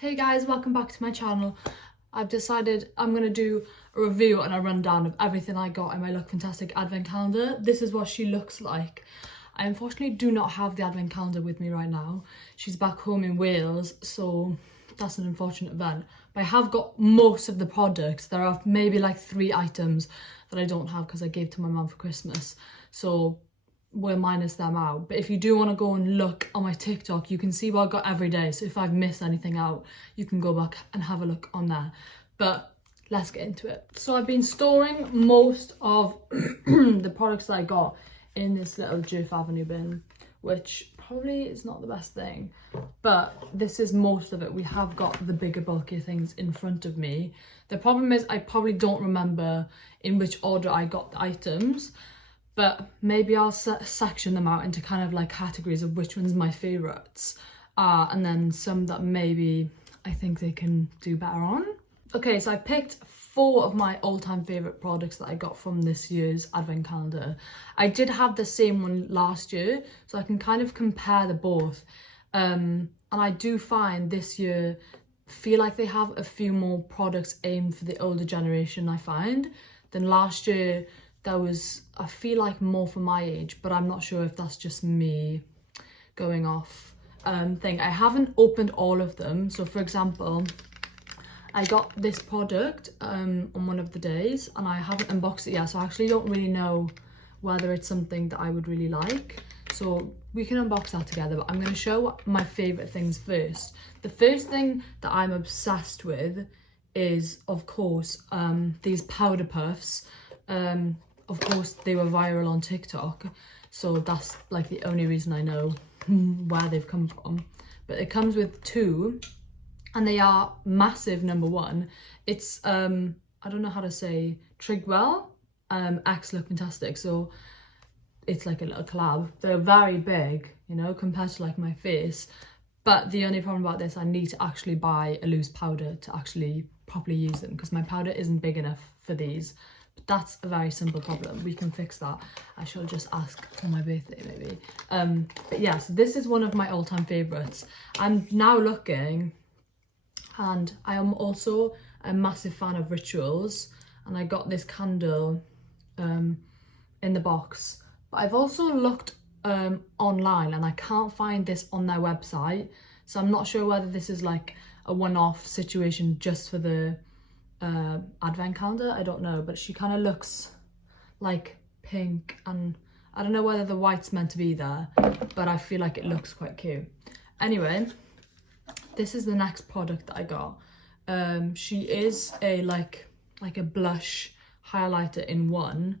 Hey guys, welcome back to my channel. I've decided I'm going to do a review and a rundown of everything I got in my Look Fantastic advent calendar. This is what she looks like. I unfortunately do not have the advent calendar with me right now. She's back home in Wales, so that's an unfortunate event. But I have got most of the products. There are maybe like 3 items that I don't have because I gave to my mum for Christmas. So we'll minus them out. But if you do want to go and look on my TikTok, you can see what I got every day. So if I've missed anything out, you can go back and have a look on there. But let's get into it. So I've been storing most of the products that I got in this little Jif Avenue bin, which probably is not the best thing, but this is most of it. We have got the bigger, bulkier things in front of me. The problem is I probably don't remember in which order I got the items, but maybe I'll section them out into kind of like categories of which ones my favourites are, and then some that maybe I think they can do better on. Okay, so I picked 4 of my all-time favourite products that I got from this year's advent calendar. I did have the same one last year, so I can kind of compare the both. And I do find this year, feel like they have a few more products aimed for the older generation, I find, than last year. There was, I feel like, more for my age, but I'm not sure if that's just me going off thing. I haven't opened all of them. So for example, I got this product on one of the days and I haven't unboxed it yet, so I actually don't really know whether it's something that I would really like. So we can unbox that together, but I'm going to show my favourite things first. The first thing that I'm obsessed with is, of course, these powder puffs. Of course, they were viral on TikTok, so that's like the only reason I know where they've come from. But it comes with 2, and they are massive. Number 1, it's I don't know how to say, Trigwell X Look Fantastic, so it's like a little collab. They're very big, you know, compared to like my face. But the only problem about this, I need to actually buy a loose powder to actually properly use them, because my powder isn't big enough for these. But that's a very simple problem. We can fix that. I shall just ask for my birthday maybe. But yeah, so this is one of my all-time favourites. I'm now looking, and I am also a massive fan of rituals, and I got this candle in the box. But I've also looked online and I can't find this on their website, so I'm not sure whether this is like a one-off situation just for the advent calendar. I don't know, but she kind of looks like pink, and I don't know whether the white's meant to be there, but I feel like it looks quite cute. Anyway, this is the next product that I got. She is a like a blush highlighter in one,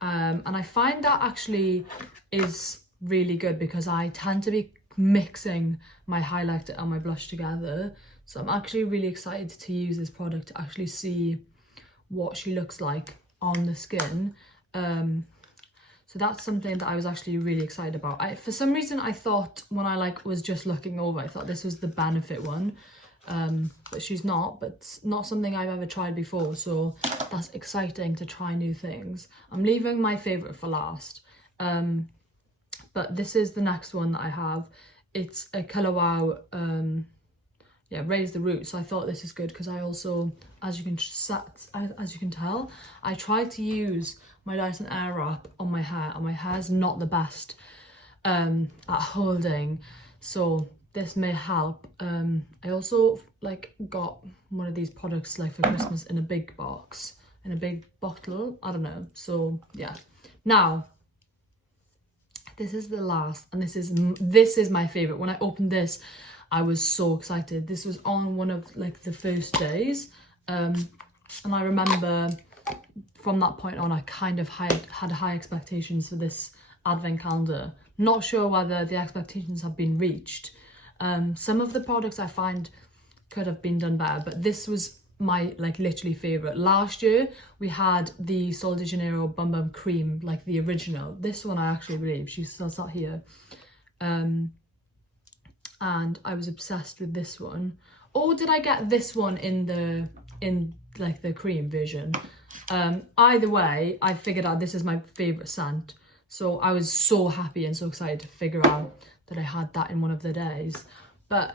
and I find that actually is really good because I tend to be mixing my highlighter and my blush together. So I'm actually really excited to use this product to actually see what she looks like on the skin. So that's something that I was actually really excited about. For some reason I thought, when I was just looking over, I thought this was the Benefit one, but she's not. But it's not something I've ever tried before, so that's exciting to try new things. I'm leaving my favourite for last, but this is the next one that I have. It's a Colour Wow Raise the Roots. So I thought this is good because I also, as you can tell, I tried to use my Dyson Airwrap on my hair, and my hair's not the best at holding, so this may help. I also got one of these products for Christmas in a big box, in a big bottle, I don't know. So yeah, now this is the last, and this is my favorite. When I opened this, I was so excited. This was on one of the first days, and I remember from that point on I kind of had high expectations for this advent calendar. Not sure whether the expectations have been reached. Some of the products I find could have been done better, but this was my literally favourite. Last year we had the Sol de Janeiro Bum Bum Cream, the original. This one I actually believe she's still sat here. And I was obsessed with this one. Or did I get this one in the cream version? Either way, I figured out this is my favourite scent. So I was so happy and so excited to figure out that I had that in one of the days. But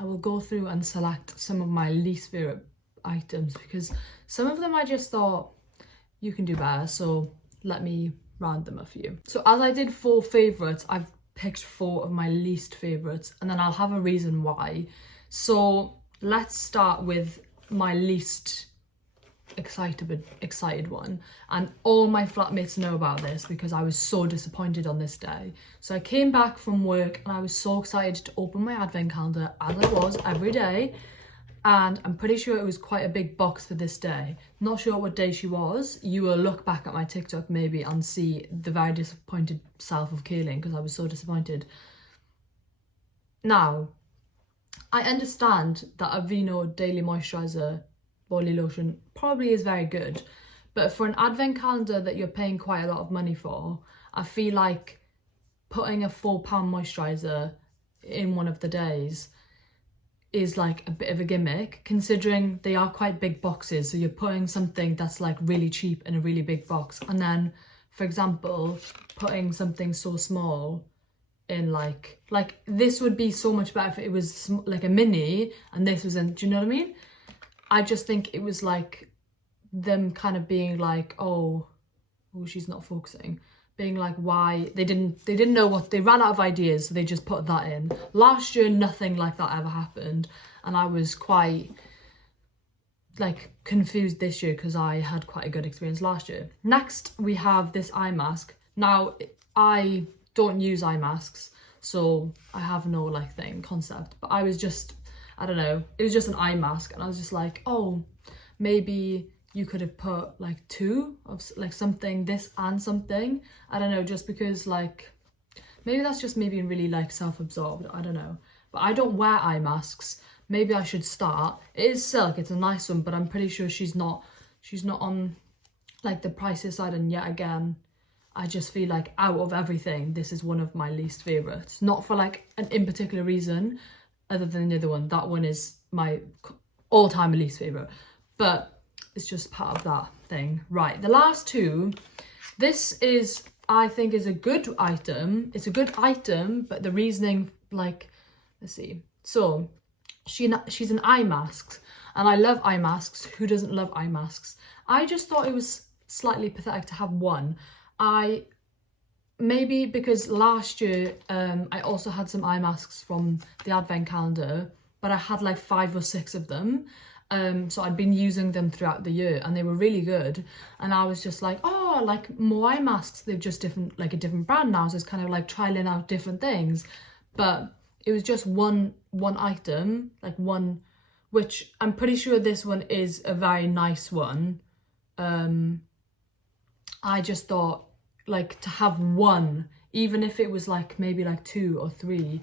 I will go through and select some of my least favourite items, because some of them I just thought you can do better, so let me round them up for you. So as I did 4 favourites, I've picked 4 of my least favourites, and then I'll have a reason why. So let's start with my least excited one, and all my flatmates know about this because I was so disappointed on this day. So I came back from work and I was so excited to open my advent calendar, as I was every day, and I'm pretty sure it was quite a big box for this day. Not sure what day she was. You will look back at my TikTok maybe and see the very disappointed self of Kaylin, because I was so disappointed. Now, I understand that Aveeno Daily Moisturiser body lotion probably is very good, but for an advent calendar that you're paying quite a lot of money for, I feel like putting a £4 moisturiser in one of the days is like a bit of a gimmick, considering they are quite big boxes. So you're putting something that's like really cheap in a really big box, and then, for example, putting something so small in like this would be so much better if it was like a mini and this was in, do you know what I mean? I just think it was like them kind of being like, oh she's not focusing, being like, why they didn't know what, they ran out of ideas, so they just put that in. Last year nothing like that ever happened, and I was quite like confused this year because I had quite a good experience last year. Next we have this eye mask. Now I don't use eye masks, so I have no like concept, but I was just, I don't know, it was just an eye mask, and I was just like, oh, maybe you could have put like 2 of like something, this and something, I don't know, just because like, maybe that's just me being really like self-absorbed, I don't know. But I don't wear eye masks, maybe I should start. It is silk, it's a nice one, but I'm pretty sure she's not on like the pricier side, and yet again, I just feel like out of everything, this is one of my least favourites. Not for like an in particular reason, other than the other one. That one is my all-time least favourite, but it's just part of that thing. Right, the last 2, this is, I think, is a good item. It's a good item, but the reasoning, like, let's see. So she's an eye mask, and I love eye masks. Who doesn't love eye masks? I just thought it was slightly pathetic to have one. Maybe because last year I also had some eye masks from the advent calendar, but I had like 5 or 6 of them, so I'd been using them throughout the year and they were really good, and I was just like, oh, like more eye masks, they're just different, like a different brand now, so it's kind of like trialing out different things. But it was just one item, like one, which I'm pretty sure this one is a very nice one. I just thought, like, to have one, even if it was like maybe like 2 or 3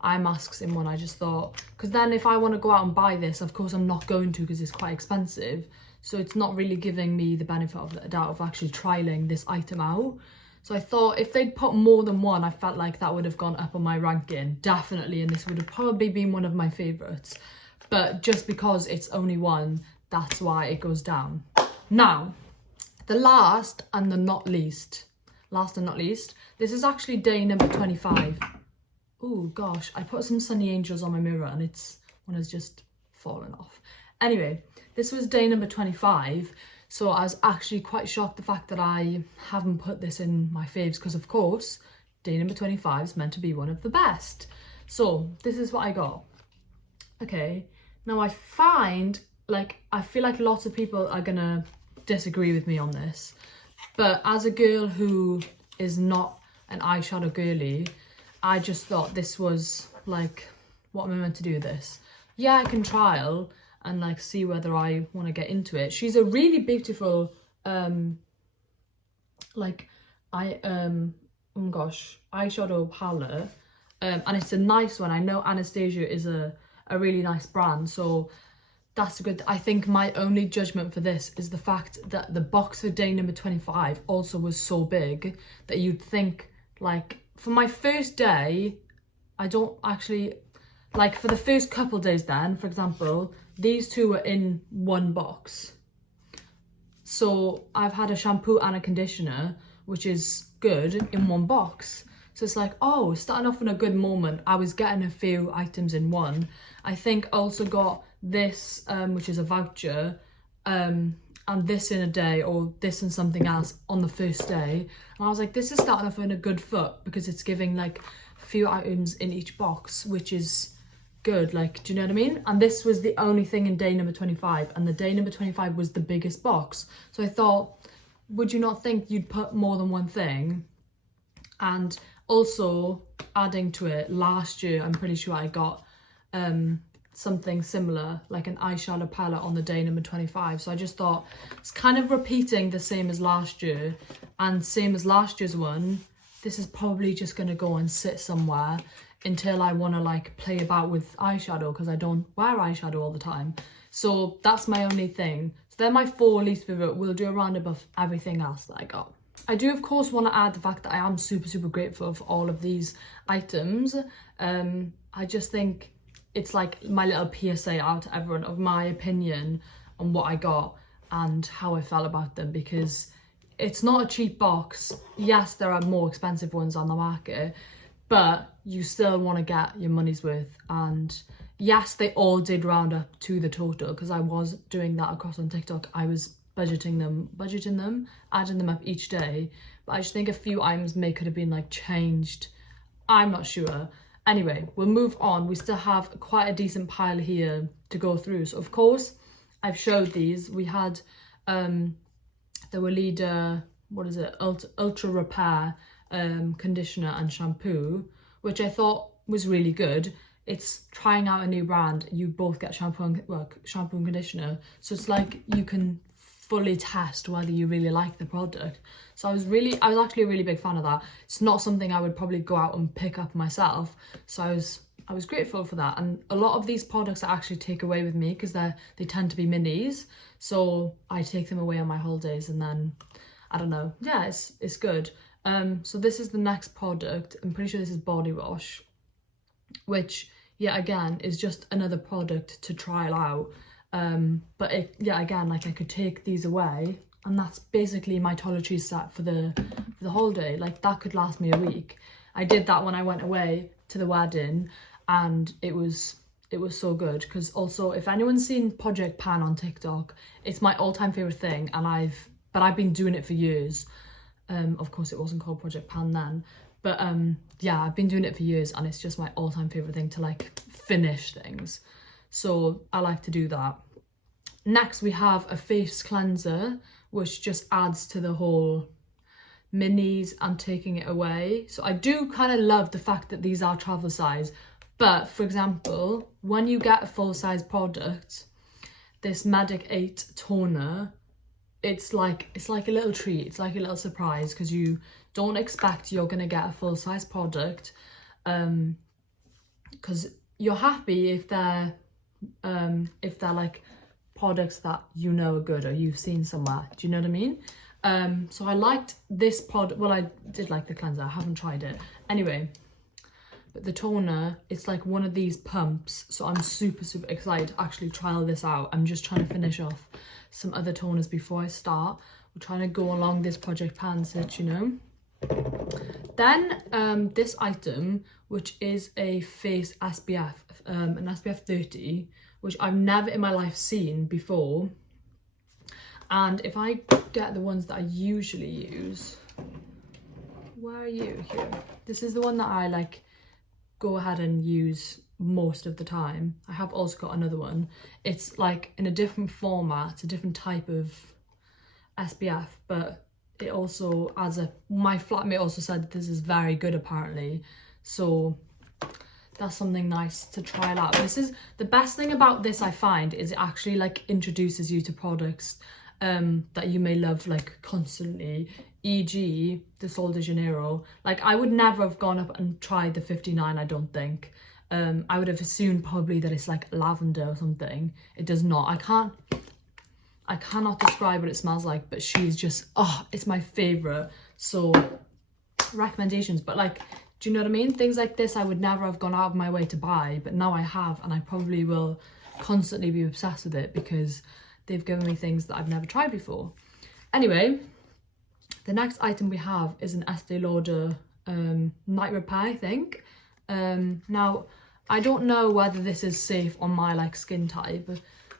eye masks in one, I just thought, because then if I want to go out and buy this, of course I'm not going to, because it's quite expensive, so it's not really giving me the benefit of the doubt of actually trialing this item out. So I thought if they'd put more than one, I felt like that would have gone up on my ranking, definitely, and this would have probably been one of my favourites. But just because it's only one, that's why it goes down. Now, the last and not least, this is actually day number 25. Oh gosh, I put some Sunny Angels on my mirror and one has just fallen off. Anyway, this was day number 25, so I was actually quite shocked the fact that I haven't put this in my faves, because of course, day number 25 is meant to be one of the best. So this is what I got. Okay, now I feel like lots of people are gonna disagree with me on this, but as a girl who is not an eyeshadow girly, I just thought this was like, what am I meant to do with this? Yeah, I can trial and like see whether I want to get into it. She's a really beautiful oh my gosh, eyeshadow palette, and it's a nice one. I know Anastasia is a really nice brand, so that's good. I think my only judgment for this is the fact that the box for day number 25 also was so big that you'd think, like, for my first day, I don't actually, like, for the first couple days then, for example, these 2 were in one box. So I've had a shampoo and a conditioner, which is good, in one box. So it's like, oh, starting off in a good moment. I was getting a few items in one. I think I also got this, which is a voucher, and this in a day, or this and something else on the first day. And I was like, this is starting off on a good foot, because it's giving like a few items in each box, which is good. Like, do you know what I mean? And this was the only thing in day number 25, and the day number 25 was the biggest box. So I thought, would you not think you'd put more than one thing? And also adding to it, last year I'm pretty sure I got something similar, like an eyeshadow palette on the day number 25. So I just thought it's kind of repeating the same as last year, and same as last year's one, this is probably just going to go and sit somewhere until I want to like play about with eyeshadow, because I don't wear eyeshadow all the time. So that's my only thing. So they're my 4 least favourite. We'll do a roundup of everything else that I got. I do of course want to add the fact that I am super grateful for all of these items. I just think it's like my little PSA out to everyone of my opinion on what I got and how I felt about them, because it's not a cheap box. Yes, there are more expensive ones on the market, but you still want to get your money's worth. And yes, they all did round up to the total, because I was doing that across on TikTok. I was budgeting them, adding them up each day. But I just think a few items could have been like changed. I'm not sure. Anyway, we'll move on. We still have quite a decent pile here to go through. So of course, I've showed these. We had the Weleda, what is it, Ultra Repair conditioner and shampoo, which I thought was really good. It's trying out a new brand. You both get shampoo and conditioner. So it's like you can fully test whether you really like the product. So I was actually a really big fan of that. It's not something I would probably go out and pick up myself. So I was grateful for that. And a lot of these products I actually take away with me, because they tend to be minis. So I take them away on my holidays, and then I don't know. Yeah, it's good. So this is the next product. I'm pretty sure this is body wash, which yeah, again, is just another product to trial out. But again, like I could take these away, and that's basically my toiletries set for the holiday. Like that could last me a week. I did that when I went away to the wedding, and it was so good. Because also, if anyone's seen Project Pan on TikTok, it's my all-time favorite thing, and I've been doing it for years. Of course it wasn't called Project Pan then, but yeah, I've been doing it for years, and it's just my all-time favorite thing to like finish things. So I like to do that. Next we have a face cleanser, which just adds to the whole minis and taking it away. So I do kind of love the fact that these are travel size, but for example, when you get a full size product, this Medic 8 toner, it's like a little treat. It's like a little surprise, because you don't expect you're gonna get a full size product, because you're happy if they're like products that you know are good or you've seen somewhere. Do you know what I mean? So I liked this product. Well, I did like the cleanser. I haven't tried it. Anyway, but the toner, it's like one of these pumps. So I'm super excited to actually trial this out. I'm just trying to finish off some other toners before I start. We're trying to go along this Project Pan search, you know. Then this item, which is a face SPF, an SPF 30, which I've never in my life seen before. And if I get the ones that I usually use, where are you? Here. This is the one that I like go ahead and use most of the time. I have also got another one. It's like in a different format, a different type of SPF, but it also adds a, my flatmate also said this is very good apparently. So that's something nice to try out. This is the best thing about this, I find, is it actually like introduces you to products that you may love like constantly, e.g. the Sol de Janeiro. Like I would never have gone up and tried the 59, I don't think. I would have assumed probably that it's like lavender or something. It does not. I cannot describe what it smells like, but she's just, oh, it's my favourite. So recommendations, but like, do you know what I mean? Things like this I would never have gone out of my way to buy, but now I have, and I probably will constantly be obsessed with it because they've given me things that I've never tried before. Anyway, the next item we have is an Estee Lauder night repair, I think. Now I don't know whether this is safe on my like skin type,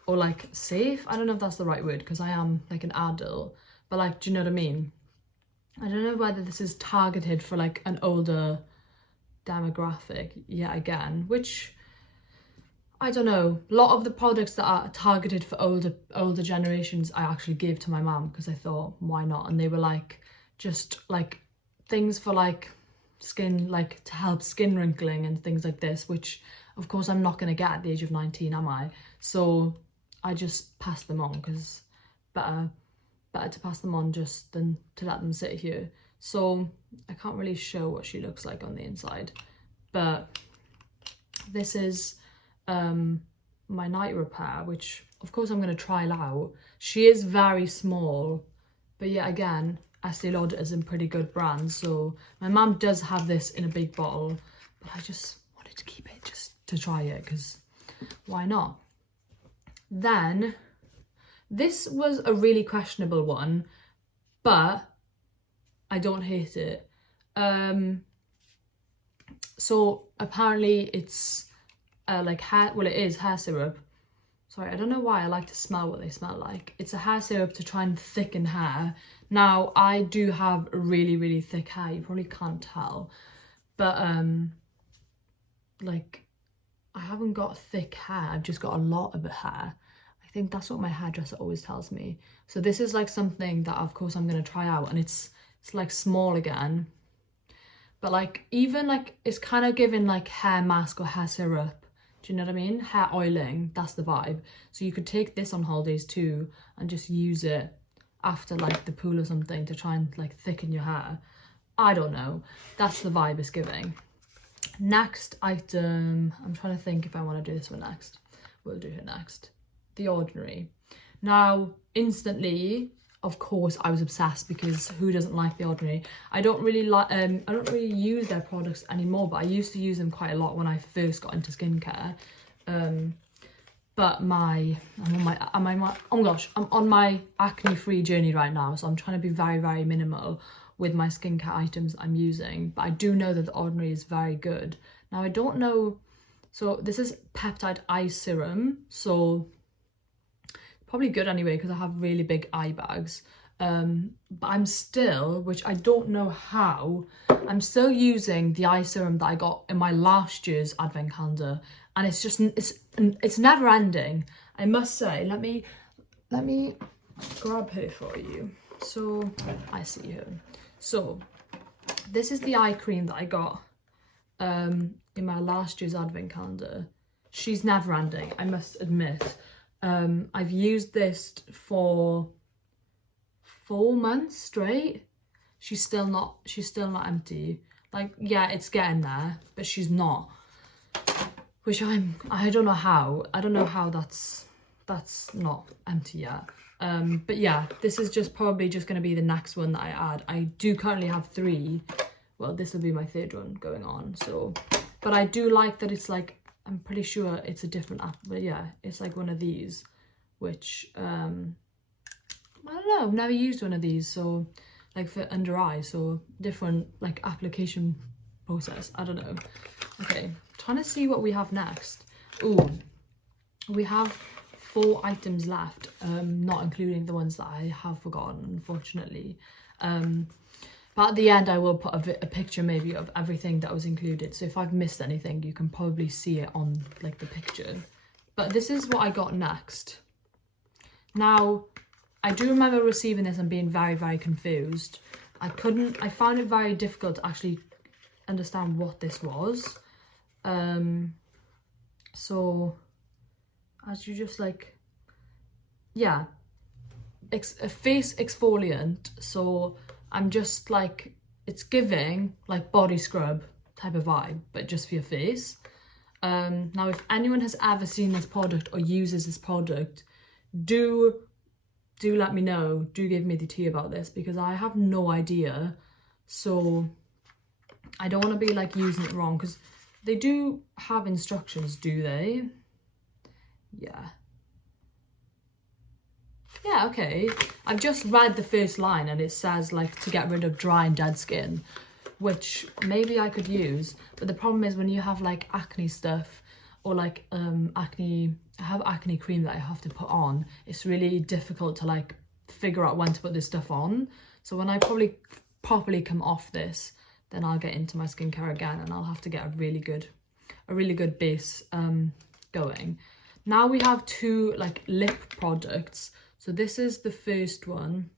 or like safe, I don't know if that's the right word because I am like an adult, but like, do you know what I mean? I don't know whether this is targeted for like an older demographic yet again, which I don't know. A lot of the products that are targeted for older generations I actually gave to my mum because I thought, why not? And they were like just like things for like skin, like to help skin wrinkling and things like this, which of course I'm not going to get at the age of 19, am I? So I just passed them on because better to pass them on just than to let them sit here. So I can't really show what she looks like on the inside, but this is my night repair, which of course I'm going to try out. She is very small, but yet again, Estee Lauder is in pretty good brands, so my mum does have this in a big bottle, but I just wanted to keep it just to try it because why not? Then this was a really questionable one, but I don't hate it. So apparently it's like hair, well, it is hair syrup. Sorry, I don't know why I like to smell what they smell like. It's a hair syrup to try and thicken hair. Now I do have really, really thick hair, you probably can't tell, but like I haven't got thick hair, I've just got a lot of hair. I think that's what my hairdresser always tells me. So this is like something that of course I'm going to try out, and it's like small again, but like even like it's kind of giving like hair mask or hair syrup. Do you know what I mean? Hair oiling, that's the vibe. So you could take this on holidays too and just use it after like the pool or something to try and like thicken your hair. I don't know. That's the vibe it's giving. Next item, I'm trying to think if I want to do this one next. We'll do it next. The Ordinary. Now, instantly, of course, I was obsessed because who doesn't like The Ordinary? I don't really use their products anymore, but I used to use them quite a lot when I first got into skincare. But I'm on my acne-free journey right now, so I'm trying to be very, very minimal with my skincare items I'm using. But I do know that The Ordinary is very good. Now, I don't know, so this is peptide eye serum, so probably good anyway because I have really big eye bags. But I'm still, which I don't know how, I'm still using the eye serum that I got in my last year's advent calendar, and it's just it's never ending, I must say. Let me grab her for you. So I see her. So this is the eye cream that I got in my last year's advent calendar. She's never ending, I must admit. I've used this for 4 months straight. She's still not empty. Like, yeah, it's getting there, but she's not. Which I don't know how. I don't know how that's not empty yet. But yeah, this is just probably just going to be the next one that I add. I do currently have 3. Well, this will be my 3rd one going on. So, but I do like that it's like, I'm pretty sure it's a different app, but yeah, it's like one of these, which I don't know, I've never used one of these, so like for under eye, so different like application process, I don't know. Okay, trying to see what we have next. Ooh, we have 4 items left, not including the ones that I have forgotten, unfortunately. But at the end, I will put a picture maybe of everything that was included. So if I've missed anything, you can probably see it on like the picture. But this is what I got next. Now, I do remember receiving this and being very, very confused. I found it very difficult to actually understand what this was. So as you just like, yeah, a face exfoliant. So I'm just like, it's giving like body scrub type of vibe, but just for your face. Now, if anyone has ever seen this product or uses this product, do let me know. Do give me the tea about this because I have no idea. So I don't want to be like using it wrong because they do have instructions, do they? Yeah. Yeah, okay. I've just read the first line and it says like to get rid of dry and dead skin, which maybe I could use, but the problem is when you have like acne stuff or like acne, I have acne cream that I have to put on, it's really difficult to like figure out when to put this stuff on. So when I probably properly come off this, then I'll get into my skincare again, and I'll have to get a really good base going. Now we have two like lip products. So this is the first one,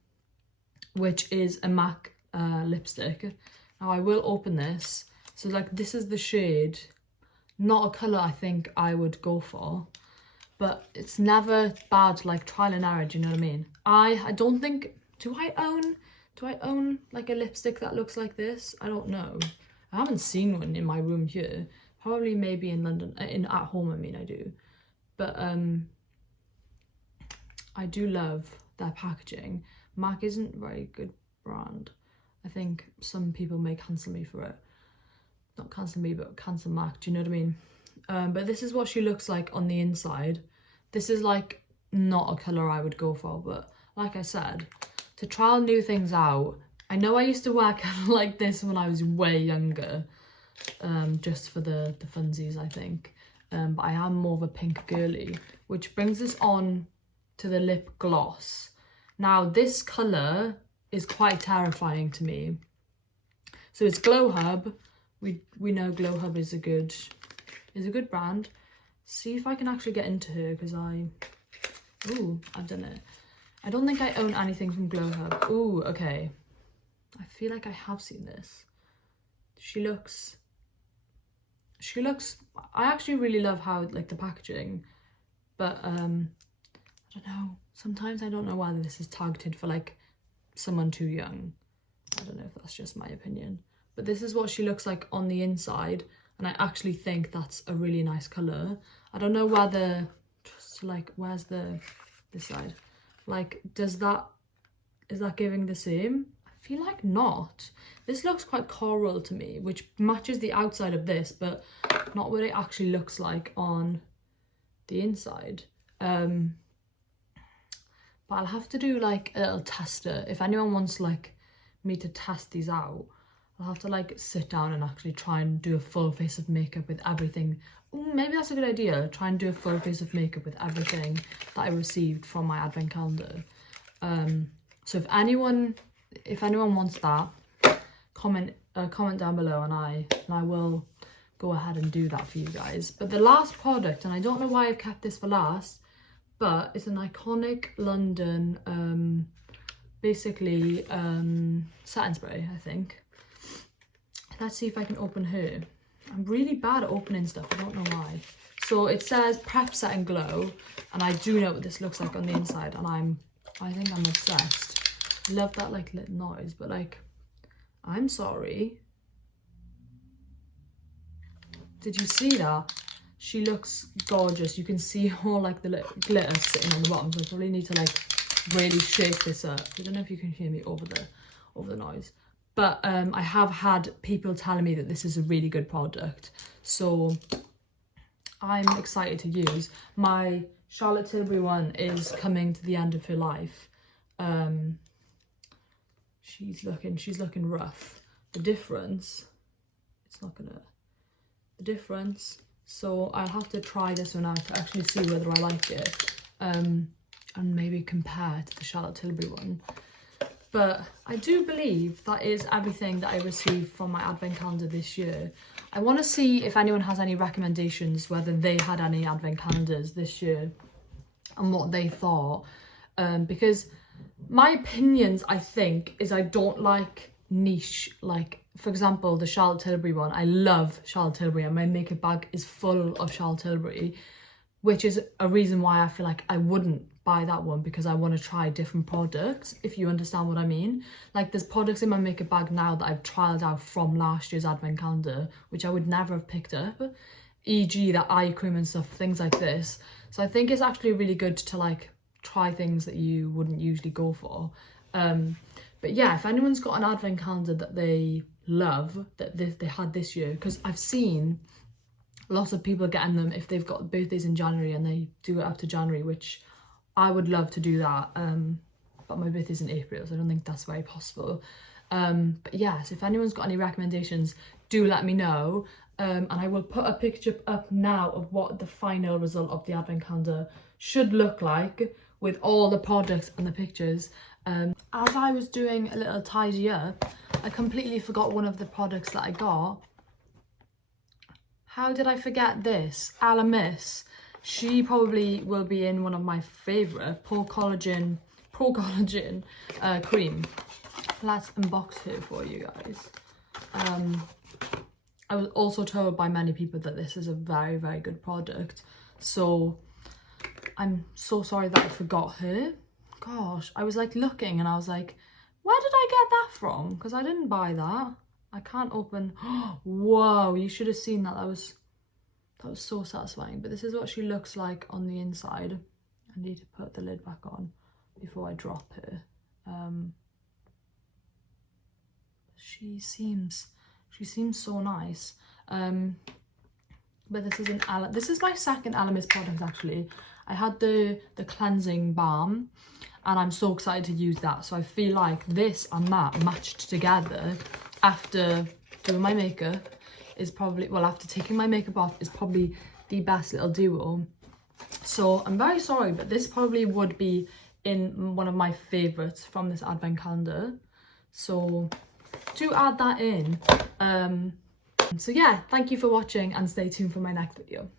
which is a MAC lipstick. Now I will open this. So like this is the shade, not a colour I think I would go for, but it's never bad to like trial and error, do you know what I mean? I don't think, do I own like a lipstick that looks like this? I don't know. I haven't seen one in my room here. Probably maybe in London, at home I mean I do. But I do love their packaging. MAC isn't a very good brand. I think some people may cancel me for it. Not cancel me, but cancel MAC, do you know what I mean? But this is what she looks like on the inside. This is like not a colour I would go for, but like I said, to trial new things out. I know I used to wear kind of like this when I was way younger, just for the funsies, I think. But I am more of a pink girly, which brings us on to the lip gloss. Now this colour is quite terrifying to me. So it's Glow Hub. We know Glow Hub is a good brand. See if I can actually get into her, because I've done it. I don't think I own anything from Glow Hub. Ooh, okay. I feel like I have seen this. She looks, I actually really love how like the packaging, but I don't know. Sometimes I don't know whether this is targeted for like someone too young. I don't know if that's just my opinion. But this is what she looks like on the inside, and I actually think that's a really nice colour. I don't know whether, just like, where's this side? Like, is that giving the same? I feel like not. This looks quite coral to me, which matches the outside of this, but not what it actually looks like on the inside. But I'll have to do like a little tester. If anyone wants like me to test these out, I'll have to like sit down and actually try and do a full face of makeup with everything. Ooh, maybe that's a good idea. Try and do a full face of makeup with everything that I received from my advent calendar. So if anyone wants that, comment down below, and I will go ahead and do that for you guys. But the last product, and I don't know why I've kept this for last, but it's an iconic London basically satin spray, I think. Let's see if I can open her. I'm really bad at opening stuff, I don't know why. So it says Prep Set and Glow, and I do know what this looks like on the inside, and I think I'm obsessed. I love that like little noise, but like, I'm sorry. Did you see that? She looks gorgeous. You can see all like the little glitter sitting on the bottom, so I probably need to like really shake this up. I don't know if you can hear me over the noise. But I have had people telling me that this is a really good product. So I'm excited to use. My Charlotte Tilbury one is coming to the end of her life. She's looking rough. The difference, so I'll have to try this one out to actually see whether I like it. And maybe compare to the Charlotte Tilbury one. But I do believe that is everything that I received from my advent calendar this year. I want to see if anyone has any recommendations, whether they had any advent calendars this year and what they thought. Because my opinions, I think, is I don't like niche, like, for example, the Charlotte Tilbury one. I love Charlotte Tilbury, and my makeup bag is full of Charlotte Tilbury, which is a reason why I feel like I wouldn't buy that one, because I want to try different products, if you understand what I mean. Like, there's products in my makeup bag now that I've trialed out from last year's advent calendar, which I would never have picked up, e.g. that eye cream and stuff, things like this. So I think it's actually really good to like try things that you wouldn't usually go for. But yeah, if anyone's got an advent calendar that they love, that they had this year, because I've seen lots of people getting them if they've got birthdays in January and they do it up to January, which I would love to do that, but my birthday's in April, so I don't think that's very possible. But yes, if anyone's got any recommendations, do let me know. And I will put a picture up now of what the final result of the advent calendar should look like with all the products and the pictures. As I was doing a little tidy up, I completely forgot one of the products that I got. How did I forget this? Alamis. She probably will be in one of my favourite Pro Collagen cream. Let's unbox her for you guys. I was also told by many people that this is a very, very good product. So I'm so sorry that I forgot her. Gosh, I was like looking and I was like, where did I get that from? Because I didn't buy that. I can't open. Whoa, you should have seen that. That was so satisfying. But this is what she looks like on the inside. I need to put the lid back on before I drop her. She seems so nice. But this is my second Alamis product actually. I had the cleansing balm and I'm so excited to use that. So I feel like this and that matched together after doing my makeup is probably, well, after taking my makeup off, is probably the best little duo. So I'm very sorry, but this probably would be in one of my favourites from this advent calendar. So do add that in. So yeah, thank you for watching and stay tuned for my next video.